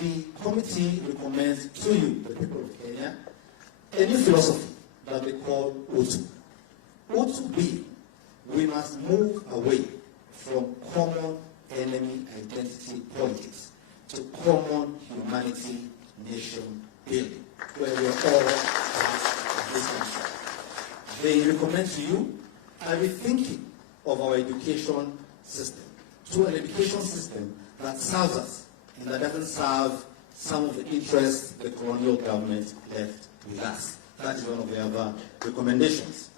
the committee recommends to you, the people of Kenya, a new philosophy that they call Utu. Utu B, we must move away from common enemy identity politics to common humanity nation building, where we are all part of this country. They recommend to you a rethinking of our education system to an education system that serves us and that doesn't serve some of the interests the colonial government left with us. That is one of the other recommendations.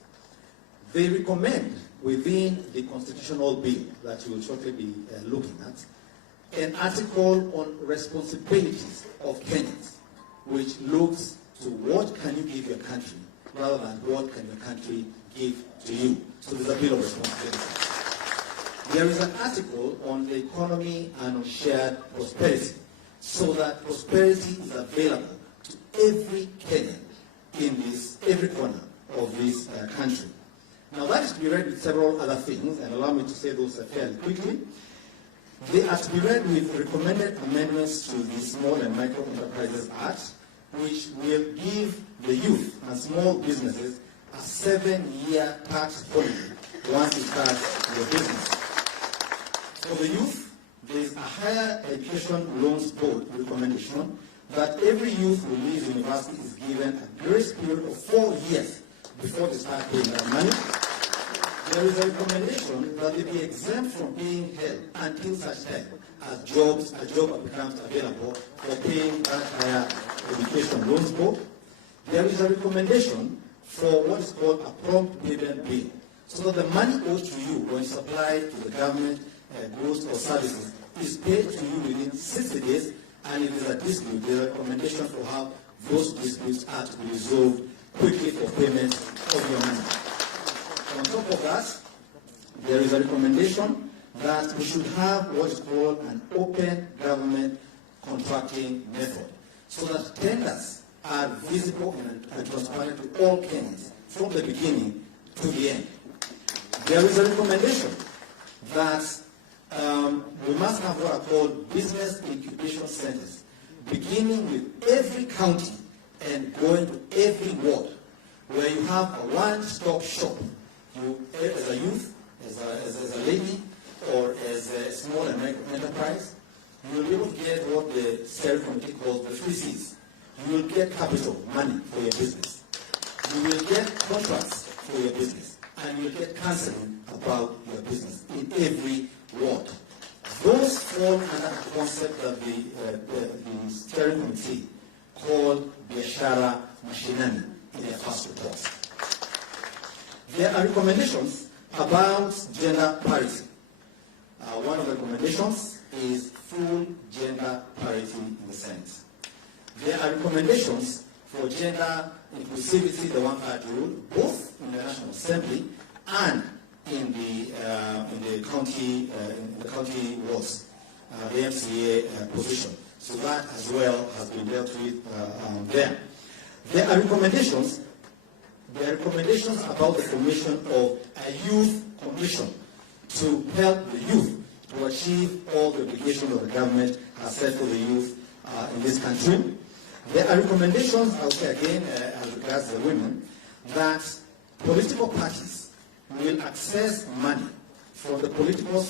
They recommend within the constitutional bill that you will shortly be looking at an article on responsibilities of Kenyans, which looks to what can you give your country rather than what can your country give to you. So there's a bill of responsibilities. There is an article on the economy and on shared prosperity, so that prosperity is available to every Kenyan in every corner of this country. Now that is to be read with several other things, and allow me to say those fairly quickly. They are to be read with recommended amendments to the Small and Micro Enterprises Act, which will give the youth and small businesses a 7-year tax holiday once you start your business. For the youth, there is a Higher Education Loans Board recommendation that every youth who leaves university is given a grace period of 4 years before they start paying that money. There is a recommendation that they be exempt from being held until such time as a job becomes available for paying that Higher Education Loans Board. There is a recommendation for what is called a prompt payment bill, so that the money owed to you when supplied to the government goods or services is paid to you within 60 days, and if there is a dispute, there are recommendations for how those disputes are to be resolved quickly for payment of your money. On top of that, there is a recommendation that we should have what is called an open government contracting method, so that tenders are visible and transparent to all Kenyans from the beginning to the end. There is a recommendation that we must have what are called business incubation centers, beginning with every county and going to every ward, where you have a one-stop shop. You, as a youth, as a lady, or as a small and micro enterprise, you will be able to get what the steering committee calls the 3 C's. You will get capital, money for your business. You will get contracts for your business, and you will get counseling about your business in every ward. Those fall under a concept that the steering committee called Biashara Mashinani in their first report. There are recommendations about gender parity. One of the recommendations is full gender parity in the Senate. There are recommendations for gender inclusivity, the one-party rule, both in the National Assembly and in the county wards, the MCA position. So that as well has been dealt with there. There are recommendations about the formation of a youth commission to help the youth to achieve all the obligations that the government has set for the youth in this country. There are recommendations, I'll say again, as regards the women, that political parties will access money from the political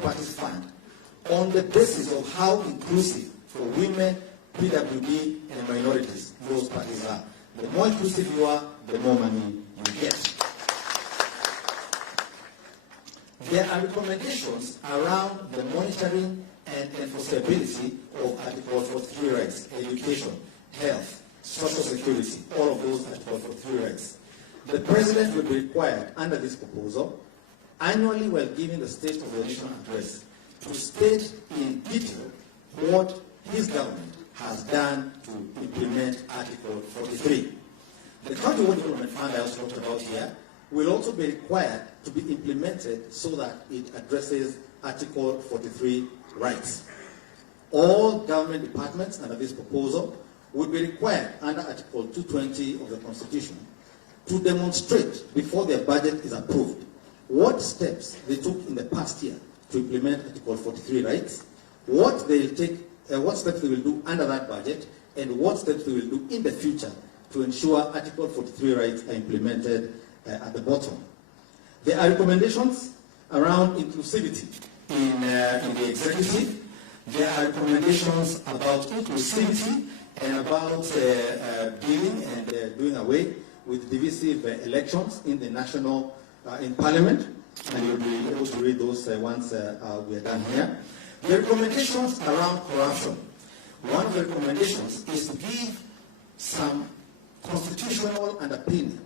parties fund, on the basis of how inclusive for women, PWD, and minorities those parties are. The more inclusive you are, the more money you get. There are recommendations around the monitoring and enforceability of Article 43 rights, education, health, social security, all of those Article 43 rights. The President will be required under this proposal, annually while giving the State of the Nation address, to state in detail what his government has done to implement Article 43. The County Ward Development Fund I also talked about here will also be required to be implemented so that it addresses Article 43 rights. All government departments under this proposal would be required under Article 220 of the Constitution to demonstrate before their budget is approved what steps they took in the past year to implement Article 43 rights, what they will take what steps they will do under that budget, and what steps they will do in the future to ensure Article 43 rights are implemented at the bottom. There are recommendations around inclusivity in the executive. There are recommendations about inclusivity and about dealing and doing away with divisive elections in the national, in Parliament, and you'll be able to read those once we are done here. The recommendations around corruption. One of the recommendations is to give some constitutional underpinning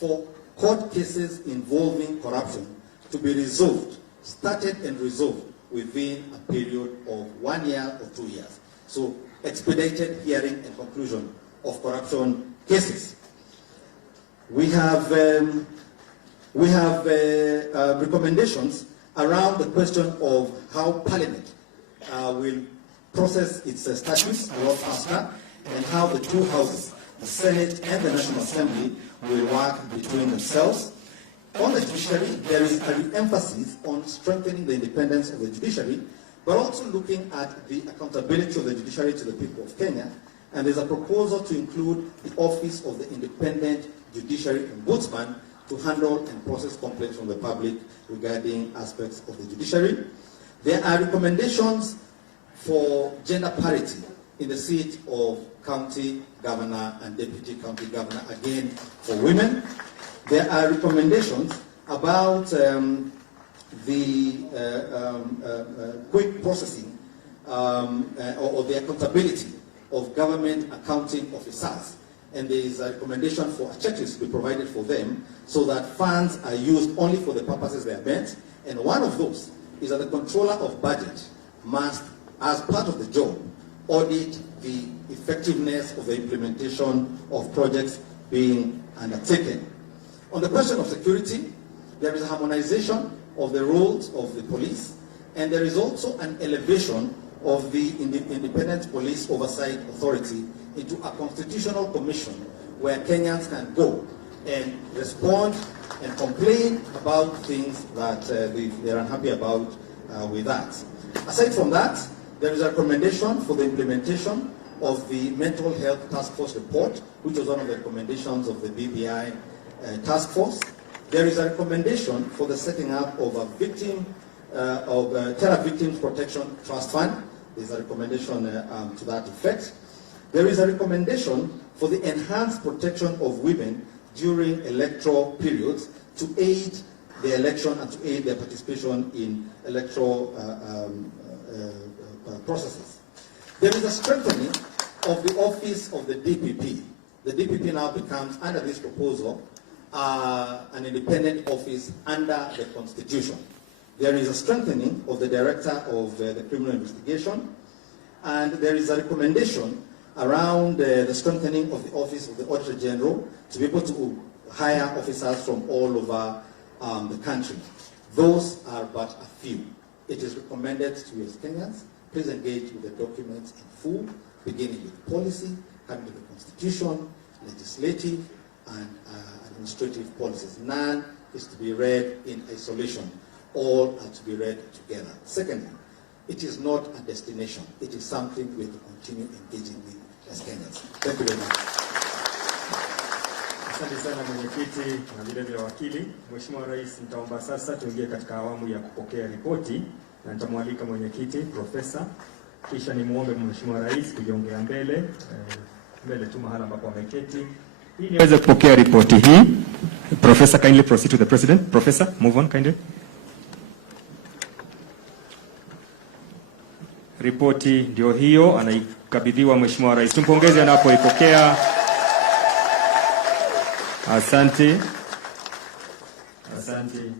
for court cases involving corruption to be resolved, started and resolved within a period of 1 year or 2 years. So expedited hearing and conclusion of corruption cases. We have recommendations around the question of how Parliament will process its statutes a lot faster, and how the two houses, the Senate and the National Assembly, will work between themselves. On the judiciary, there is an emphasis on strengthening the independence of the judiciary, but also looking at the accountability of the judiciary to the people of Kenya. And there's a proposal to include the Office of the Independent Judiciary Ombudsman to handle and process complaints from the public regarding aspects of the judiciary. There are recommendations for gender parity in the seat of county governor and deputy county governor, again for women. There are recommendations about the quick processing or the accountability of government accounting officers. And there is a recommendation for a checklist to be provided for them so that funds are used only for the purposes they are meant. And one of those is that the controller of budget must, as part of the job, audit the effectiveness of the implementation of projects being undertaken. On the question of security, there is a harmonization of the roles of the police, and there is also an elevation of the Independent Police Oversight Authority into a constitutional commission where Kenyans can go and respond and complain about things that they're unhappy about with that. Aside from that, there is a recommendation for the implementation of the Mental Health Task Force report, which was one of the recommendations of the BBI Task Force. There is a recommendation for the setting up of a victim, Terror Victims Protection Trust Fund. There's a recommendation to that effect. There is a recommendation for the enhanced protection of women during electoral periods to aid the election and to aid their participation in electoral processes. There is a strengthening of the office of the DPP. The DPP now becomes, under this proposal, an independent office under the Constitution. There is a strengthening of the Director of the Criminal Investigation, and there is a recommendation around the strengthening of the Office of the Auditor General to be able to hire officers from all over the country. Those are but a few. It is recommended to you as Kenyans, please engage with the documents in full, beginning with policy, coming to the Constitution, legislative, and administrative policies. None is to be read in isolation. All are to be read together. Secondly, it is not a destination. It is something we have to continue engaging with as Kenyans. Thank you very much. Asante sana mwenyekiti na vile vile wakili. Mheshimiwa Rais, nitaomba sasa tuingie katika awamu ya kupokea ripoti, na nitamwalika mwenyekiti Profesa, kisha nimuombe Mheshimiwa Rais kujiongea mbele tu mahala ambapo ameketi ili niweze kupokea ripoti hii. Professor, kindly proceed to the President. Professor, move on kindly. Ripoti ndio hiyo, anaikabidhiwa Mheshimiwa Rais. Tumpongeze anapoipokea. Asante. Asante.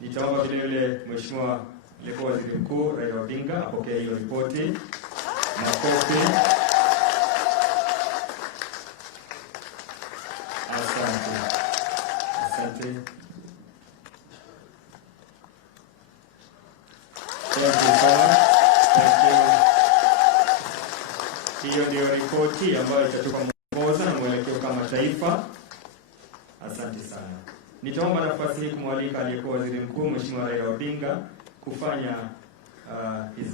Nitaomba vile vile Mheshimiwa Aliyekuwa Waziri Mkuu Raila Odinga apokee hiyo ripoti. Makofi. Asante. Asante. Thank you so hiyo ndio ripoti ambayo itatupa mwongozo na mwelekeo kama taifa. Asante sana. Nitaomba nafasi hii kumwalika aliyekuwa Waziri Mkuu Mheshimiwa Raila Odinga kufanya his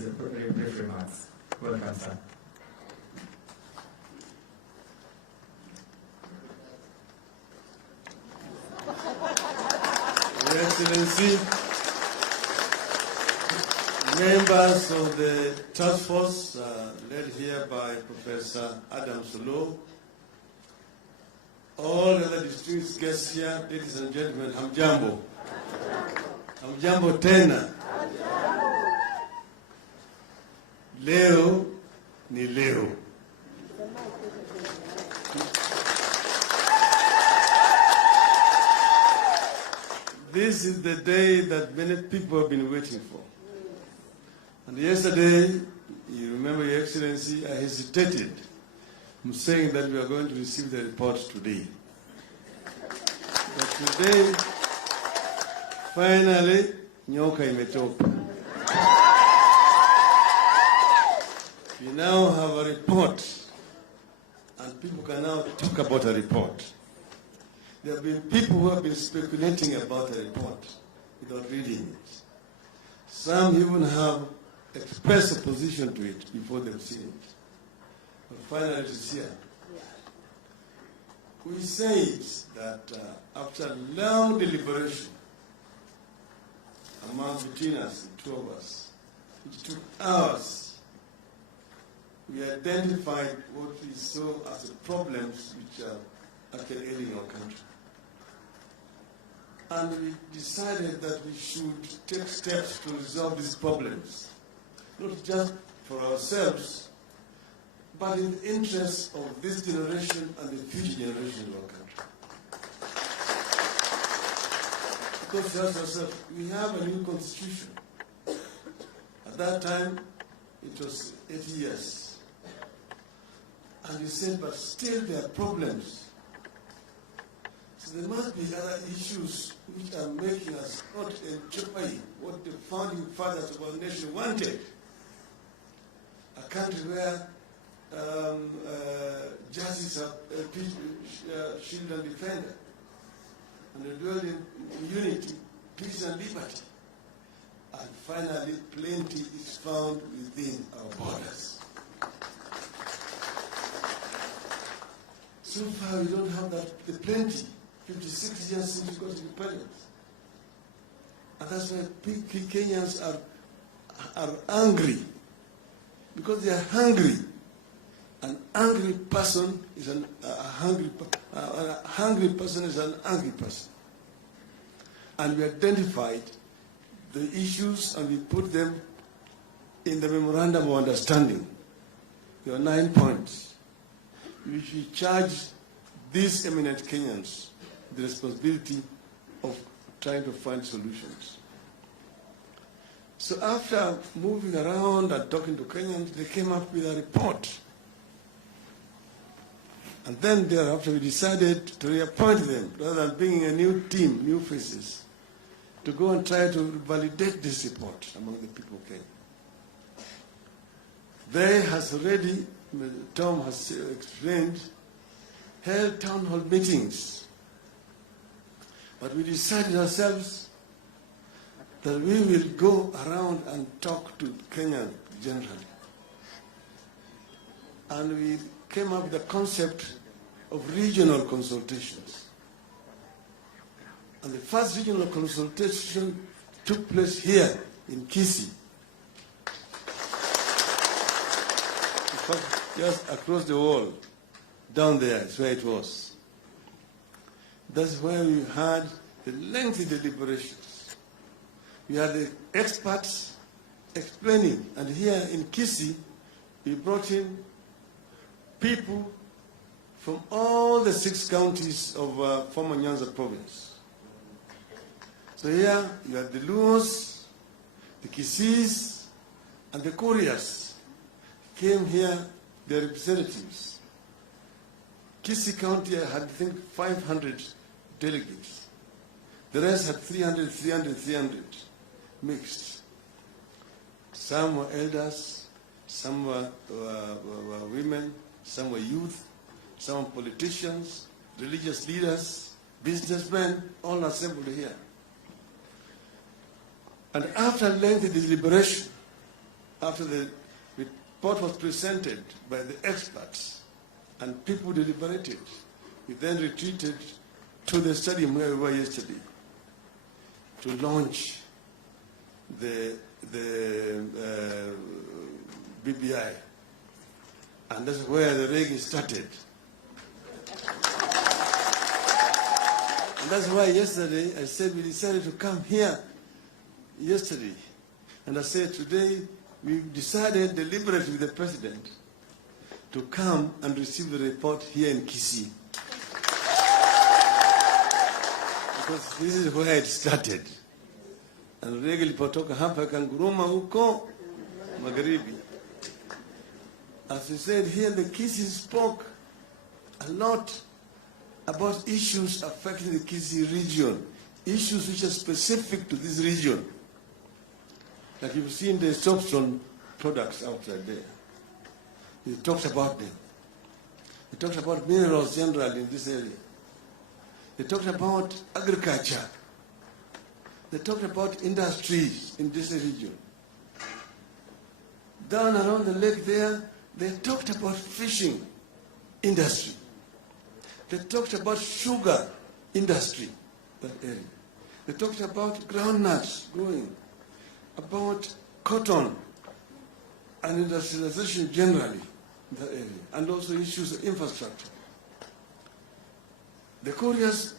brief remarks. Welcome, sir. Your Excellency, members of the task force led here by Professor Adam Solo, all other distinguished guests here, ladies and gentlemen, hamjambo. Hamjambo tena. Leo ni leo. This is the day that many people have been waiting for. And yesterday, you remember, Your Excellency, I hesitated in saying that we are going to receive the report today. But today, finally, nyoka imetoka. We now have a report, and people can now talk about a report. There have been people who have been speculating about the report without reading it. Some even have expressed opposition to it before they've seen it. But finally it is here. We said that after long deliberation between us, the two of us, which took hours, we identified what we saw as the problems which are actually ailing our country. And we decided that we should take steps to resolve these problems, not just for ourselves, but in the interest of this generation and the future generation of our country. Because just ourselves, we have a new constitution. At that time, it was 8 years. And we said, but still there are problems. So there must be other issues which are making us not enjoy what the founding fathers of our nation wanted. A country where justice are shield and defender, and they dwell in unity, peace and liberty. And finally, plenty is found within our borders. So far, we don't have that, the plenty. 56 years since we got independence. And that's why Kenyans are angry. Because they are hungry. An angry person is a hungry person is an angry person. And we identified the issues and we put them in the memorandum of understanding. There are 9 points, which we charge these eminent Kenyans the responsibility of trying to find solutions. So after moving around and talking to Kenyans, they came up with a report. And then thereafter we decided to reappoint them, rather than bringing a new team, new faces, to go and try to validate this report among the people of Kenya. They has already, Tom has explained, held town hall meetings. But we decided ourselves that we will go around and talk to Kenya generally. And we came up with the concept of regional consultations. And the first regional consultation took place here in Kisii. Just across the wall, down there is where it was. That's where we had the lengthy deliberations. We had the experts explaining, and here in Kisii, we brought in people from all the 6 counties of former Nyanza province. So here you have the Luos, the Kisiis, and the Kurias came here, their representatives. Kisii County had, I think, 500 delegates. The rest had 300 mixed. Some were elders, some were women, some were youth, some were politicians, religious leaders, businessmen, all assembled here. And after lengthy deliberation, after we report was presented by the experts and people deliberated. We then retreated to the stadium where we were yesterday to launch the BBI. And that's where the Reggea started. And that's why yesterday I said we decided to come here yesterday. And I said today we decided deliberately with the president to come and receive the report here in Kisii. Because this is where it started. And Reggea ilipotoka hapa kanguruma huko magharibi. As we said here, the Kisii spoke a lot about issues affecting the Kisii region, issues which are specific to this region. Like you've seen the soapstone products outside there. He talks about them. He talks about minerals generally in this area. They talked about agriculture. They talked about industries in this region. Down around the lake there, they talked about fishing industry. They talked about sugar industry, that area. They talked about groundnuts growing, about cotton and industrialization generally in that area, and also issues of infrastructure. The couriers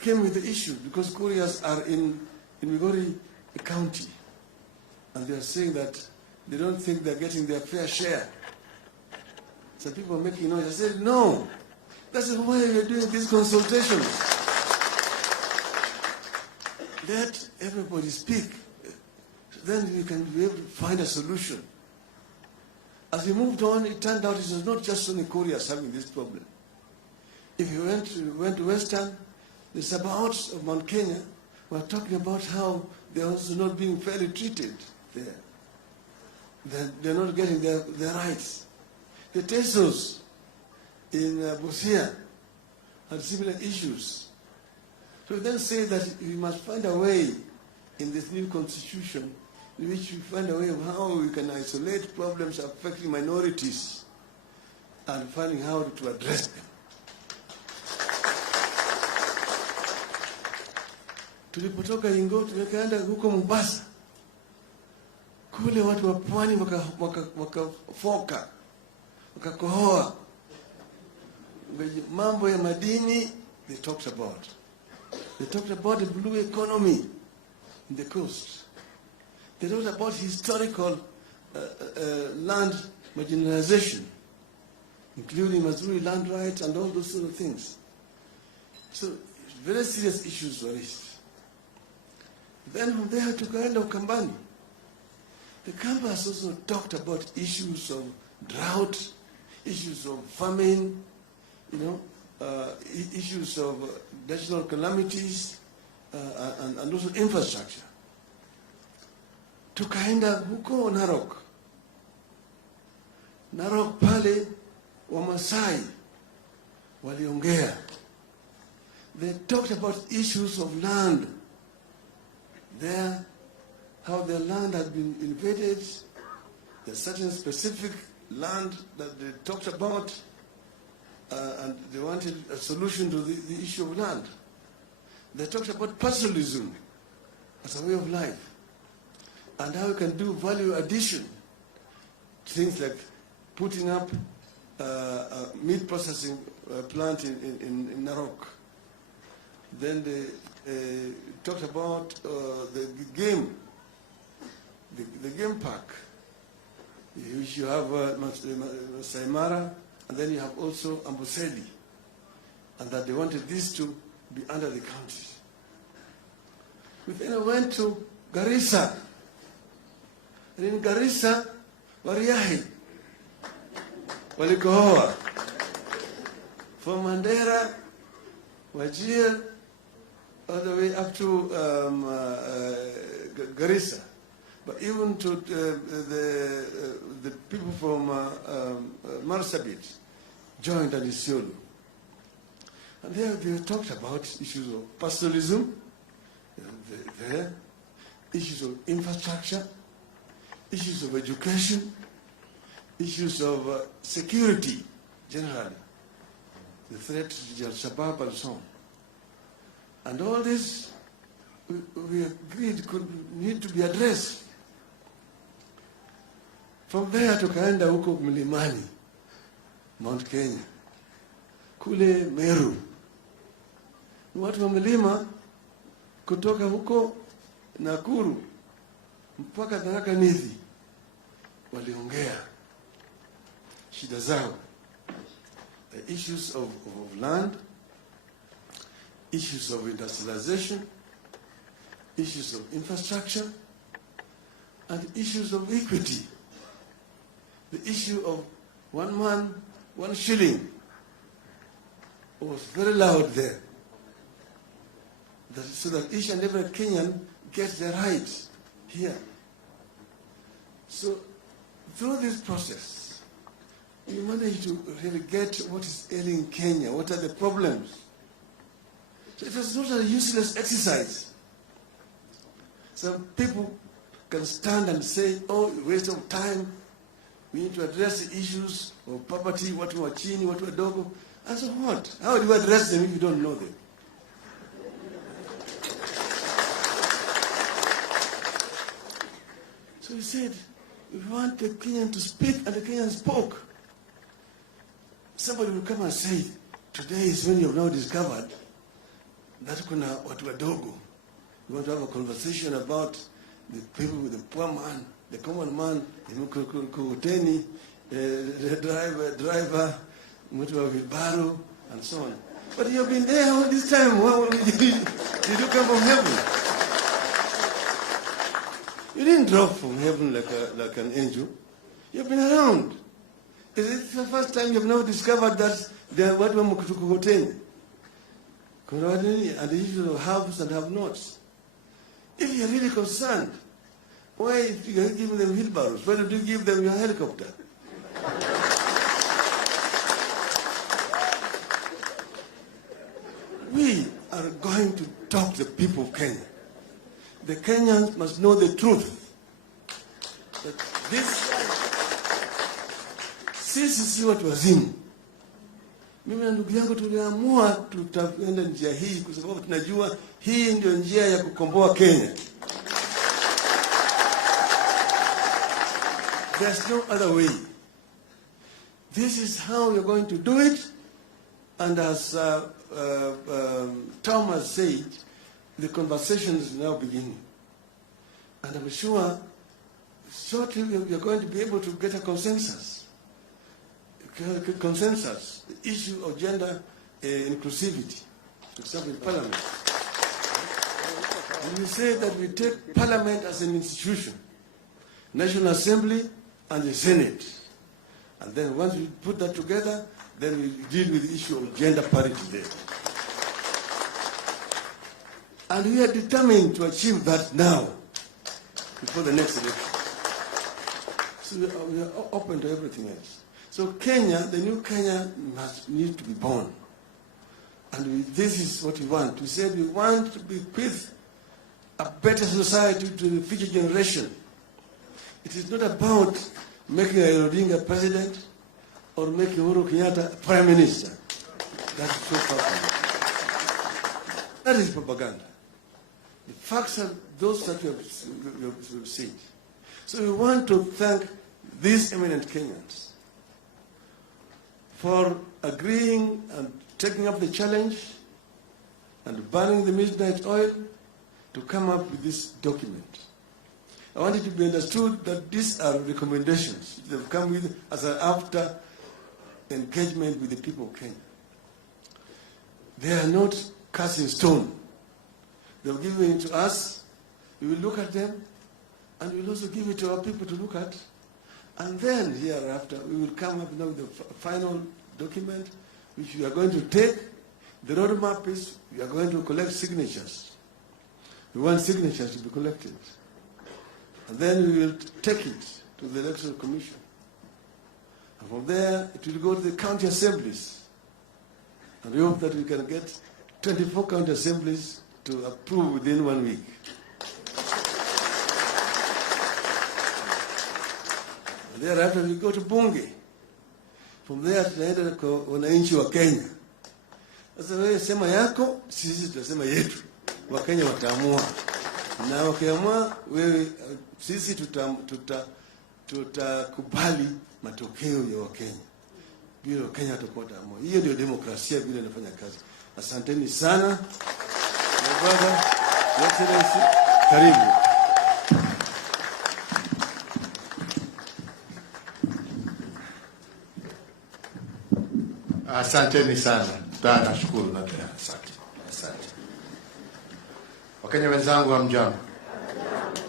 came with the issue because couriers are in Migori County, and they are saying that they don't think they're getting their fair share. Some people are making noise. I said, no, that's why we're doing these consultations. Let everybody speak. Then we can be able to find a solution. As we moved on, it turned out it was not just only couriers having this problem. If you went to Western, the Sabaots of Mount Kenya were talking about how they're also not being fairly treated there. They're not getting their rights. The Tesos in Busia had similar issues. So we then say that we must find a way in this new constitution in which we find a way of how we can isolate problems affecting minorities and finding how to address them. Tulipotoka Ingo tumekaenda huko Mombasa, kule watu wa pwani wakafoka wakakohoa mambo ya madini. They talked about the blue economy in the coast. They talked about historical land marginalization, including Mazuri land rights and all those sort of things. So very serious issues were raised. Then from there to Kaenda Ukambani. The campus also talked about issues of drought, issues of famine, issues of national calamities, and also infrastructure. Tukaenda huko Narok. Narok pale Wamasai waliongea. They talked about issues of land there, how their land had been invaded. There's certain specific land that they talked about, and they wanted a solution to the issue of land. They talked about pastoralism as a way of life, and how you can do value addition. Things like putting up a meat processing plant in Narok. Then they talked about the game park, which you have Masai Mara, and then you have also Amboseli, and that they wanted these to be under the county. We then went to Garissa, and in Garissa, Wariahi, walikohoa, from Mandera, Wajir, all the way up to Garissa. But even to the people from Marsabit joined at Isiolo. And there they talked about issues of pastoralism, issues of infrastructure, issues of education, issues of security generally, the threat to Al-Shabaab and so on. And all this, we agreed need to be addressed. From there tukaenda huko mlimani, Mount Kenya, kule Meru. Watu wa milima kutoka huko Nakuru mpaka Tharaka Nithi waliongea shida zao, the issues of land, issues of industrialization, issues of infrastructure, and issues of equity. The issue of 1 man, 1 shilling was very loud there. So that each and every Kenyan gets their rights here. So through this process, we managed to really get what is ailing Kenya, what are the problems. So it was not a useless exercise. Some people can stand and say, oh, waste of time. We need to address the issues of poverty, watu wa chini, watu wadogo. And so what? How do you address them if you don't know them? So he said, we want the Kenyan to speak, and the Kenyan spoke. Somebody will come and say, today is when you have now discovered that kuna watu wadogo. We want to have a conversation about the people with the poor man, the common man, the mkokoteni, the driver, mtu wa wheelbarrow, and so on. But you have been there all this time. Well, did you come from heaven? You didn't drop from heaven like an angel. You've been around. Is it the first time you've now discovered that there are what we mkokoteni? And the issue of haves and have-nots. If you're really concerned, why if you give them wheelbarrows? Why don't you give them your helicopter? We are going to talk to the people of Kenya. The Kenyans must know the truth. That this, sisi si watu wazimu. Mimi na ndugu yangu tuliamua tutaenda njia hii kwa sababu tunajua hii ndio njia ya kukomboa Kenya. There's no other way. This is how we're going to do it. And as Thomas said, the conversation is now beginning. And I'm sure shortly we are going to be able to get a consensus. The issue of gender inclusivity, for example, in Parliament. And we say that we take Parliament as an institution, National Assembly and the Senate. And then once we put that together, then we deal with the issue of gender parity there. And we are determined to achieve that now, before the next election. So we are open to everything else. So Kenya, the new Kenya, must need to be born. And this is what we want. We said we want to bequeath a better society to the future generation. It is not about making Raila Odinga president or making Uhuru Kenyatta prime minister. That's so propaganda. That is propaganda. The facts are those that we have said. So we want to thank these eminent Kenyans for agreeing and taking up the challenge and burning the midnight oil to come up with this document. I want it to be understood that these are recommendations they've come with as an after engagement with the people of Kenya. They are not cast in stone. They've given it to us. We will look at them, and we will also give it to our people to look at. And then hereafter, we will come up with the final document, which we are going to take. The roadmap is we are going to collect signatures. We want signatures to be collected. And then we will take it to the Electoral Commission. And from there, it will go to the county assemblies. And we hope that we can get 24 county assemblies to approve within 1 week. And thereafter we go to bunge. From there tunaenda kwa wananchi wa Kenya. Sasa wewe sema yako, sisi tutasema yetu. Wakenya wataamua. Na wakiamua wewe, sisi tutakubali matokeo ya Wakenya. Bila Wakenya watapata amua. Hiyo ndio demokrasia vile inafanya kazi. Asanteni sana. Brother, Excellency, karibu. Asanteni sana. Nashukuru na tena. Asante. Wakenya wenzangu, hamjambo.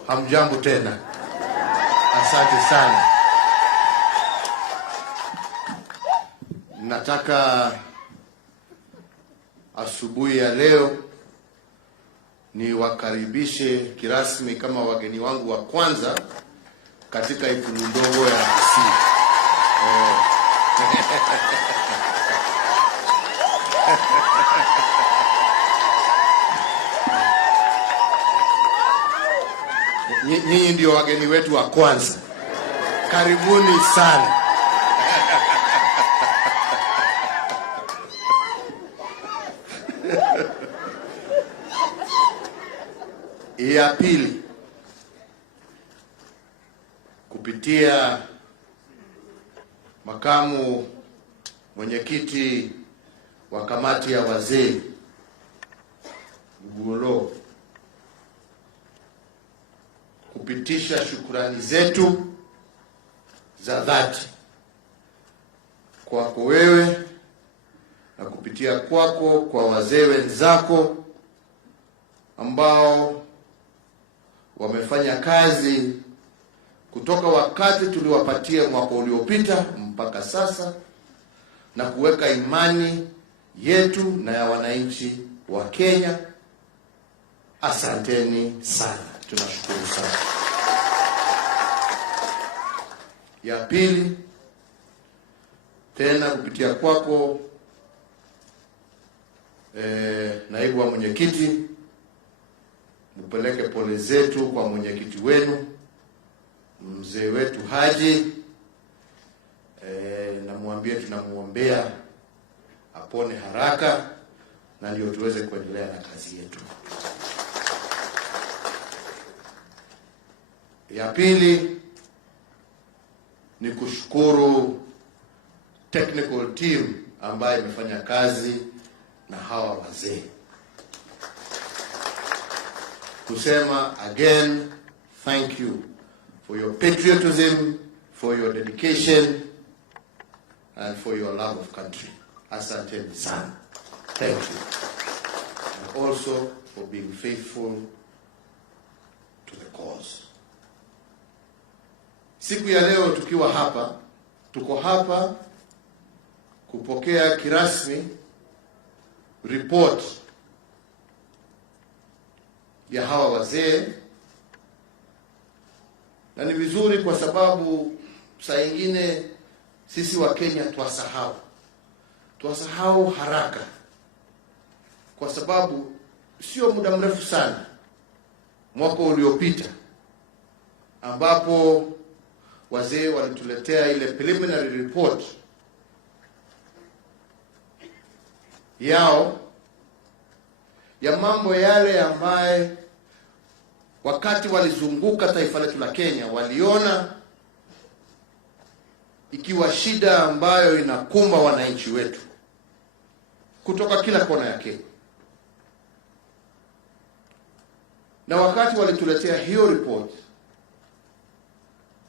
Hamjambo tena. Asante sana. Nataka asubuhi ya leo ni wakaribishe kirasmi kama wageni wangu wa kwanza katika ikulu ndogo ya Kisii. Nyinyi ndio wageni wetu wa kwanza. Karibuni sana. Ya pili, kupitia makamu mwenyekiti wa kamati ya wazee Uhuru, kupitisha shukrani zetu za dhati kwako wewe na kupitia kwako kwa wazee wenzako ambao wamefanya kazi kutoka wakati tuliwapatia mwaka uliopita mpaka sasa na kuweka imani yetu na ya wananchi wa Kenya. Asanteni sana. Tunashukuru sana. Ya pili, tena kupitia kwako naibu wa mwenyekiti, mpeleke pole zetu kwa mwenyekiti wenu mzee wetu Haji, na muambie tunamuombea apone haraka na ndio tuweze kuendelea na kazi yetu. Ya pili ni kushukuru technical team ambayo imefanya kazi na hawa wazee. Kusema again, thank you for your patriotism, for your dedication, and for your love of country. Asanteni sana. Thank you. And also for being faithful to the cause. Siku ya leo tuko hapa kupokea kirasmi report ya hawa wazee, na ni vizuri kwa sababu saa nyingine sisi wa Kenya twasahau haraka, kwa sababu sio muda mrefu sana mwaka uliopita ambapo wazee walituletea ile preliminary report yao ya mambo yale ambaye wakati walizunguka taifa letu la Kenya waliona ikiwa shida ambayo inakumba wananchi wetu kutoka kila kona ya Kenya. Na wakati walituletea hiyo report,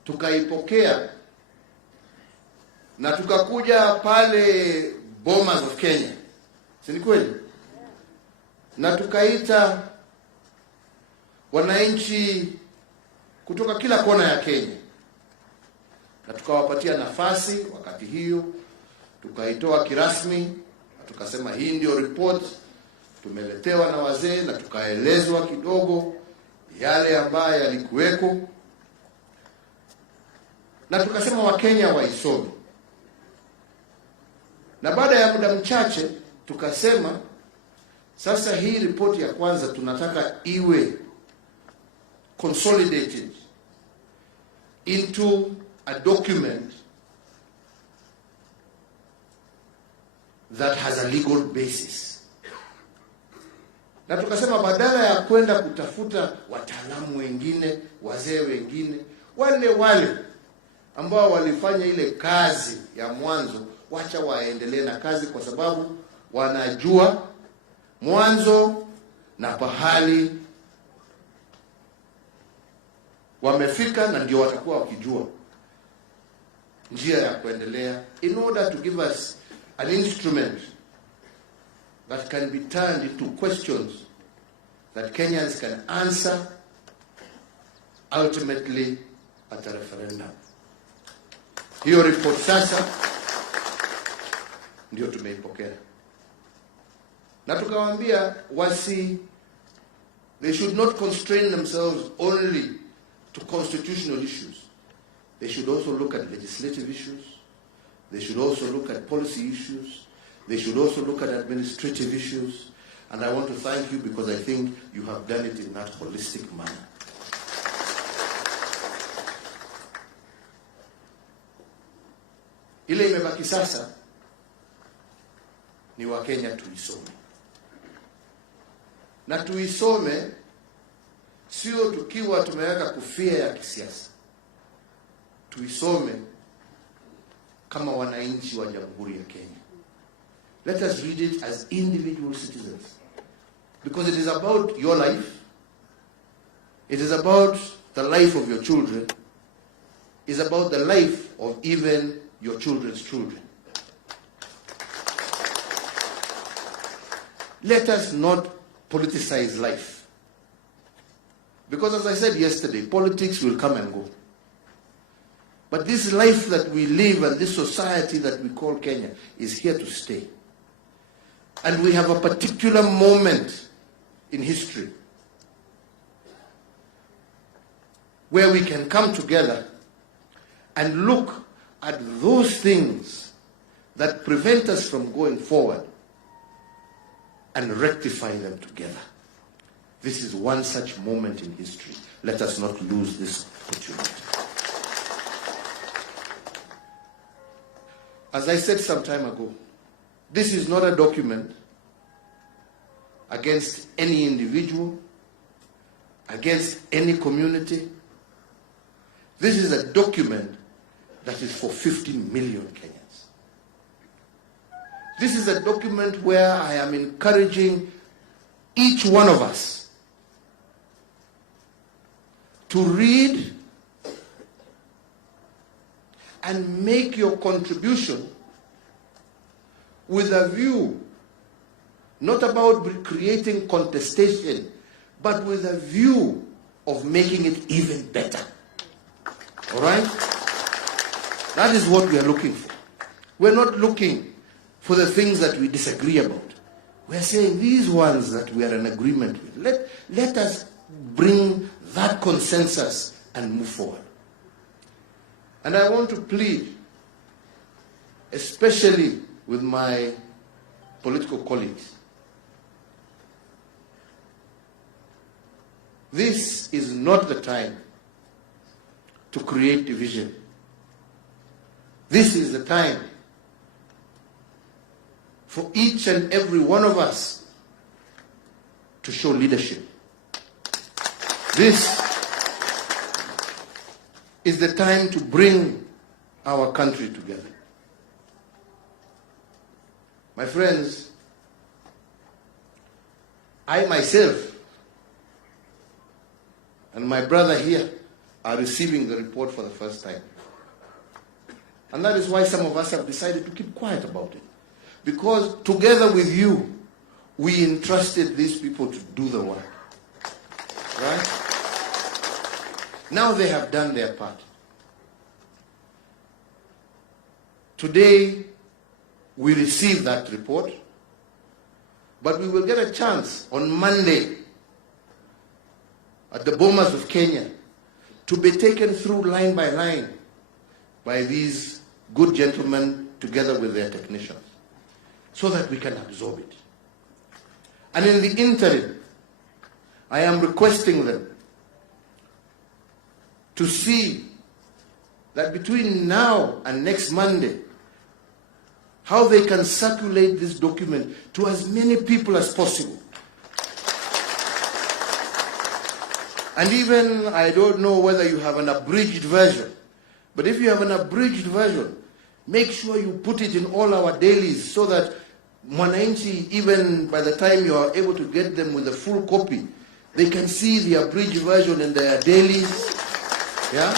tukaipokea na tukakuja pale Bomas of Kenya, si ni kweli? Na tukaita wananchi kutoka kila kona ya Kenya na tukawapatia nafasi. Wakati hiyo tukaitoa kirasmi na tukasema hii ndio report tumeletewa na wazee, na tukaelezwa kidogo yale ambayo yalikuweko, na tukasema Wakenya waisome. Na baada ya muda mchache tukasema sasa hii report ya kwanza tunataka iwe consolidated into a document that has a legal basis. Na tukasema badala ya kwenda kutafuta wataalamu wengine, wazee wengine, wale ambao walifanya ile kazi ya mwanzo, wacha waendelee na kazi, kwa sababu wanajua mwanzo na pahali wamefika, na ndio watakuwa wakijua njia ya kuendelea, in order to give us an instrument that can be turned into questions that Kenyans can answer ultimately at a referendum. Hiyo report sasa ndio tumeipokea, na tukawaambia they should not constrain themselves only to constitutional issues. They should also look at legislative issues. They should also look at policy issues. They should also look at administrative issues. And I want to thank you, because I think you have done it in that holistic manner. Ile imebaki sasa ni Wakenya tuisome. Na tuisome sio tukiwa tumeweka kofia ya kisiasa. Tuisome kama wananchi wa Jamhuri ya Kenya. Let us read it as individual citizens, because it is about your life. It is about the life of your children. It is about the life of even your children's children. Let us not politicize life, because as I said yesterday, politics will come and go. But this life that we live and this society that we call Kenya is here to stay. And we have a particular moment in history where we can come together and look at those things that prevent us from going forward and rectify them together. This is one such moment in history. Let us not lose this opportunity. As I said some time ago, this is not a document against any individual, against any community. This is a document that is for 15 million Kenyans. This is a document where I am encouraging each one of us to read and make your contribution with a view not about creating contestation, but with a view of making it even better. All right? That is what we are looking for. We're not looking for the things that we disagree about. We're saying these ones that we are in agreement with, let us bring that consensus and move forward. And I want to plead, especially with my political colleagues, this is not the time to create division. This is the time for each and every one of us to show leadership. This is the time to bring our country together. My friends, I myself and my brother here are receiving the report for the first time. And that is why some of us have decided to keep quiet about it. Because together with you, we entrusted these people to do the work. Right? Now they have done their part. Today, we receive that report, but we will get a chance on Monday at the Bomas of Kenya to be taken through line by these good gentlemen together with their technicians, so that we can absorb it. And in the interim, I am requesting them to see that between now and next Monday, how they can circulate this document to as many people as possible. And even, I don't know whether you have an abridged version, but if you have an abridged version, make sure you put it in all our dailies so that Mwananchi, even by the time you are able to get them with the full copy, they can see the abridged version in their dailies. Yeah?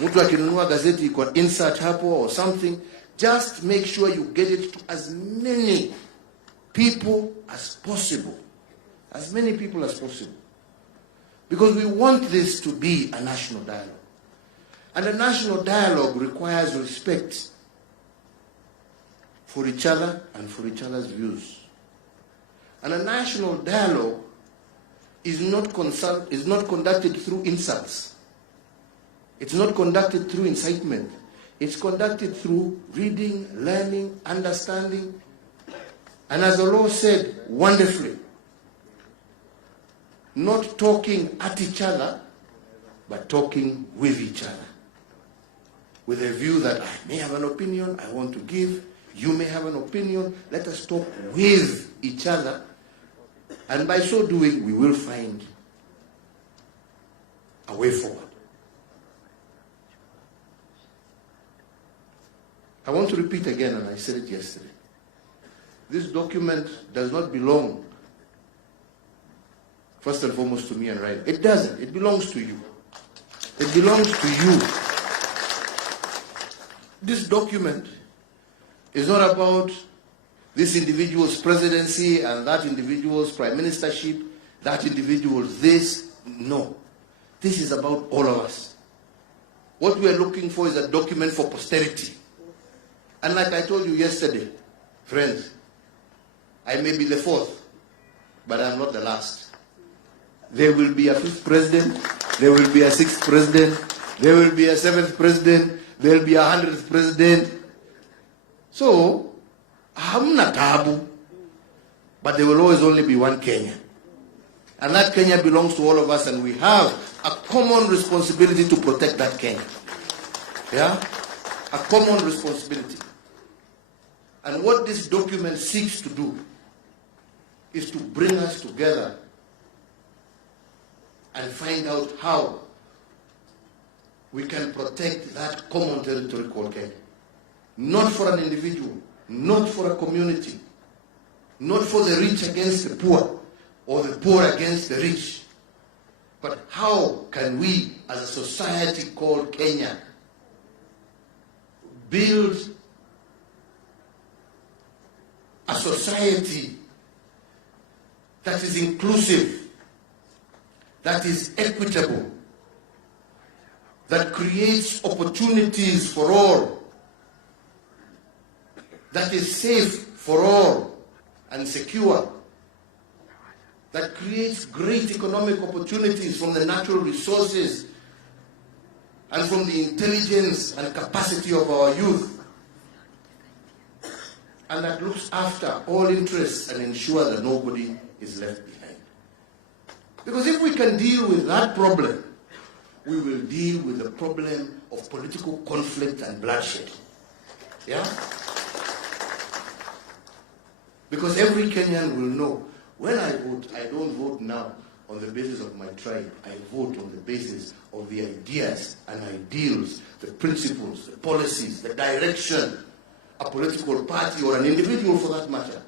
Mtu akinunua gazeti kwa insert hapo or something, just make sure you get it to as many people as possible. As many people as possible. Because we want this to be a national dialogue. And a national dialogue requires respect for each other and for each other's views. And a national dialogue is not conducted through insults. It's not conducted through incitement. It's conducted through reading, learning, understanding. And as the law said wonderfully, not talking at each other, but talking with each other. With a view that I may have an opinion I want to give, you may have an opinion, let us talk with each other, and by so doing we will find a way forward. I want to repeat again, and I said it yesterday, this document does not belong first and foremost to me and Raila. It doesn't. It belongs to you. It belongs to you. This document is not about this individual's presidency and that individual's prime ministership, that individual's this. No. This is about all of us. What we are looking for is a document for posterity. And like I told you yesterday, friends, I may be the fourth, but I'm not the last. There will be a fifth president, there will be a sixth president, there will be a seventh president, there will be 100th president. So, hamna tabu, but there will always only be one Kenya. And that Kenya belongs to all of us, and we have a common responsibility to protect that Kenya. Yeah? A common responsibility. And what this document seeks to do is to bring us together and find out how we can protect that common territory called Kenya. Not for an individual, not for a community, not for the rich against the poor, or the poor against the rich, but how can we, as a society called Kenya, build a society that is inclusive, that is equitable, that creates opportunities for all, that is safe for all and secure, that creates great economic opportunities from the natural resources and from the intelligence and capacity of our youth, and that looks after all interests and ensures that nobody is left behind. Because if we can deal with that problem, we will deal with the problem of political conflict and bloodshed. Yeah? Because every Kenyan will know, when I vote, I don't vote now on the basis of my tribe. I vote on the basis of the ideas and ideals, the principles, the policies, the direction a political party or an individual for that matter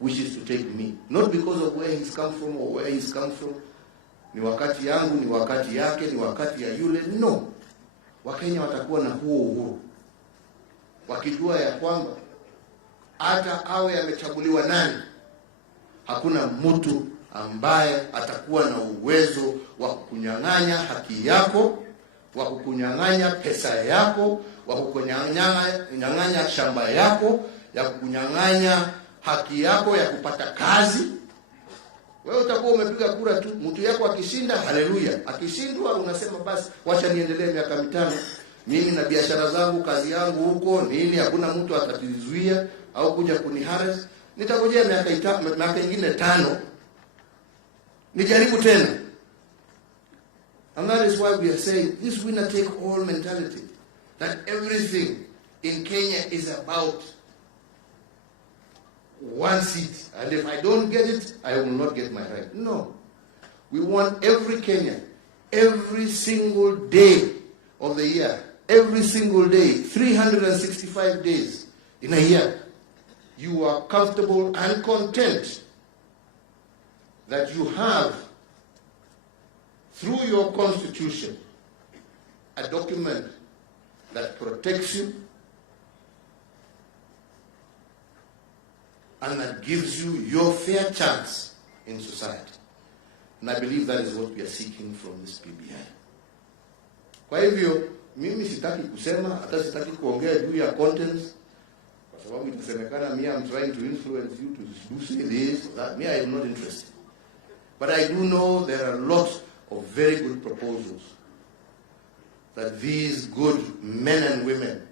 wishes to take me. Not because of where he's come from or where he's come from. Ni wakati yangu, ni wakati yake, ni wakati ya yule. No. Wakenya watakuwa na huo uhuru. Wakijua ya kwamba hata awe amechaguliwa nani, hakuna mtu ambaye atakuwa na uwezo wa kukunyang'anya haki yako, wa kukunyang'anya pesa yako, wa kukunyang'anya shamba yako, ya kukunyang'anya haki yako ya kupata kazi. Wewe utakuwa umepiga kura tu, mtu yako akishinda, haleluya. Akishindwa unasema basi wacha niendelee miaka 5. Mimi na biashara zangu, kazi yangu huko, nini, hakuna mtu atatizuia au kuja kuniharas. Nitangojea miaka ingine 5. Nijaribu tena. And that is why we are saying this winner take all mentality. that everything in Kenya is about one seat, and if I don't get it, I will not get my right. No. We want every Kenyan, every single day of the year, every single day, 365 days in a year, you are comfortable and content that you have, through your constitution, a document that protects you and that gives you your fair chance in society. And I believe that is what we are seeking from this BBI. Kwa hivyo, mimi sitaki kusema, hata sitaki kuongea juu ya contents, kwa sababu itasemekana me I'm trying to influence you to do say this, that. Me, I am not interested. But I do know there are lots of very good proposals that these good men and women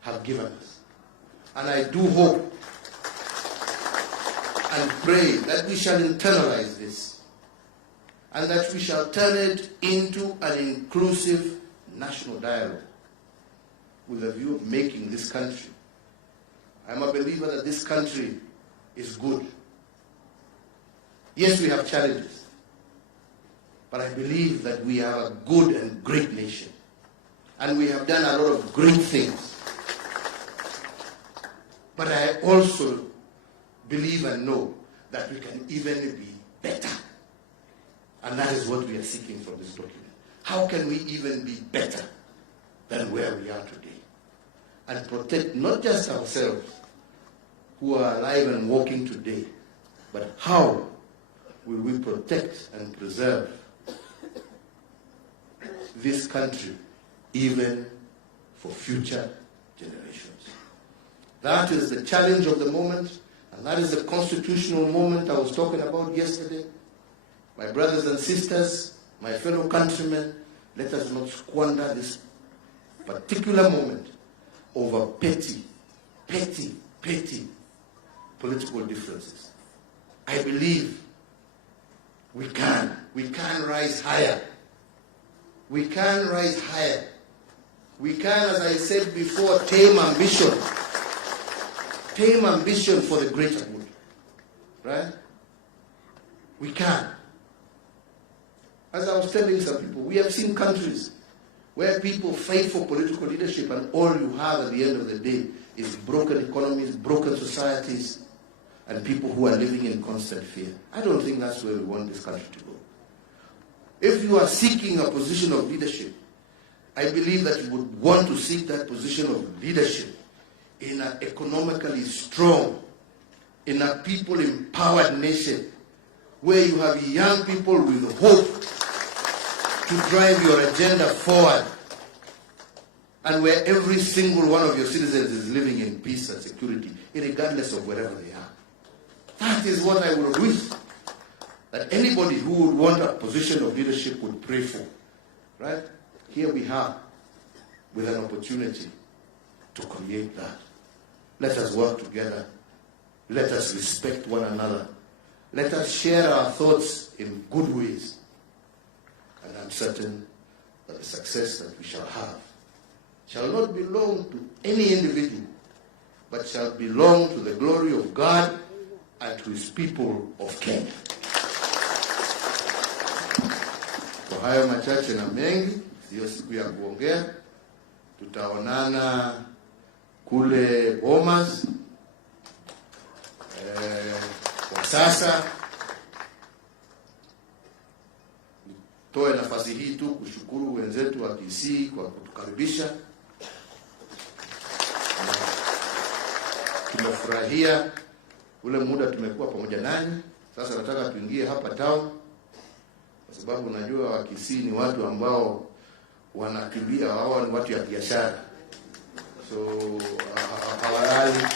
have given us. And I do hope and pray that we shall internalize this and that we shall turn it into an inclusive national dialogue with a view of making this country. I'm a believer that this country is good. Yes, we have challenges, but I believe that we are a good and great nation. And we have done a lot of great things. But I also believe and know that we can even be better. And that is what we are seeking from this document. How can we even be better than where we are today? And protect not just ourselves who are alive and walking today, but how will we protect and preserve this country even for future generations? That is the challenge of the moment, and that is the constitutional moment I was talking about yesterday. My brothers and sisters, my fellow countrymen, let us not squander this particular moment over petty political differences. I believe we can rise higher. We can rise higher. We can, as I said before, tame ambition. Tame ambition for the greater good. Right? We can. As I was telling some people, we have seen countries where people fight for political leadership and all you have at the end of the day is broken economies, broken societies, and people who are living in constant fear. I don't think that's where we want this country to go. If you are seeking a position of leadership, I believe that you would want to seek that position of leadership in an economically strong, in a people-empowered nation, where you have young people with hope to drive your agenda forward, and where every single one of your citizens is living in peace and security, regardless of wherever they are. That is what I would wish that anybody who would want a position of leadership would pray for. Right? Here we are with an opportunity to create that. Let us work together. Let us respect one another. Let us share our thoughts in good ways. And I'm certain that the success that we shall have shall not belong to any individual, but shall belong to the glory of God and to his people of Kenya. Kwa hayo machache na mengi, sio siku ya kuongea. Tutaonana kule Bomas. Kwa sasa toe nafasi hii tu kushukuru wenzetu wa DC kwa kutukaribisha. Tumefurahia ule muda tumekuwa pamoja nanyi. Sasa nataka tuingie hapa town, kwa sababu unajua wa Kisii ni watu ambao wanakimbia, hao ni watu ya biashara. So hawalali,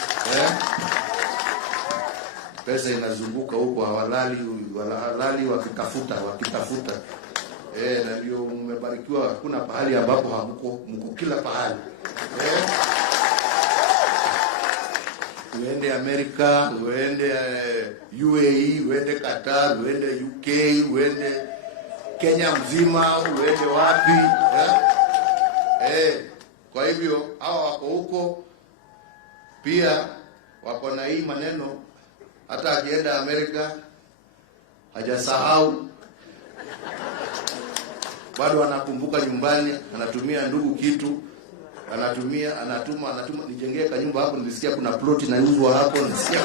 pesa inazunguka huko, hawalali wakitafuta. Na ndio mmebarikiwa, hakuna pahali ambapo mko kila pahali. Uende Amerika, uende UAE, uende Qatar, uende UK, uende Kenya mzima, uende wapi. Kwa hivyo hawa wako huko pia wako na hii maneno, hata akienda Amerika hajasahau, bado anakumbuka nyumbani, anatumia ndugu kitu, anatuma nijengee kanyumba hapo, nilisikia kuna plot inauzwa hapo, nilisikia.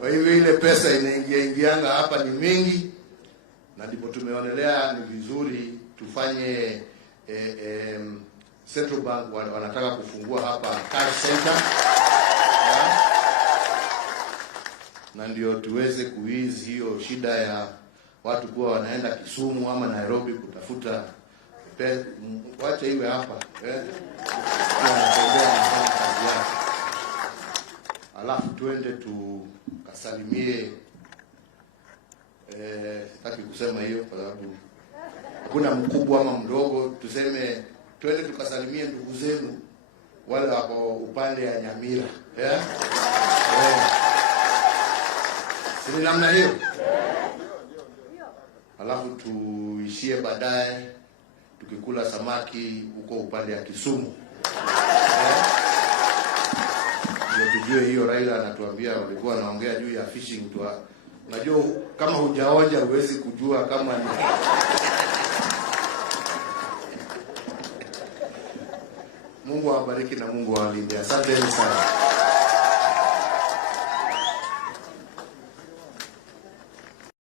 Kwa hivyo ile pesa inaingianga hapa ni mingi, na ndipo tumeonelea ni vizuri tufanye Central Bank wanataka kufungua hapa cash center, na ndio tuweze kuizi hiyo shida ya watu kuwa wanaenda Kisumu ama Nairobi kutafuta pesa. Wacha iwe hapa tunatembea na kazi yake, alafu tuende tukasalimie. Sitaki kusema hiyo kwa sababu hakuna mkubwa ama mdogo, tuseme twende tukasalimie ndugu zenu wale wako upande ya Nyamira, si namna hiyo? Alafu tuishie baadaye tukikula samaki huko upande ya Kisumu. Ndio tujue hiyo. Raila anatuambia walikuwa wanaongea juu ya fishing tu. Unajua kama hujaonja huwezi kujua kama ni Mungu awabariki na Mungu awalinde. Asanteni sana.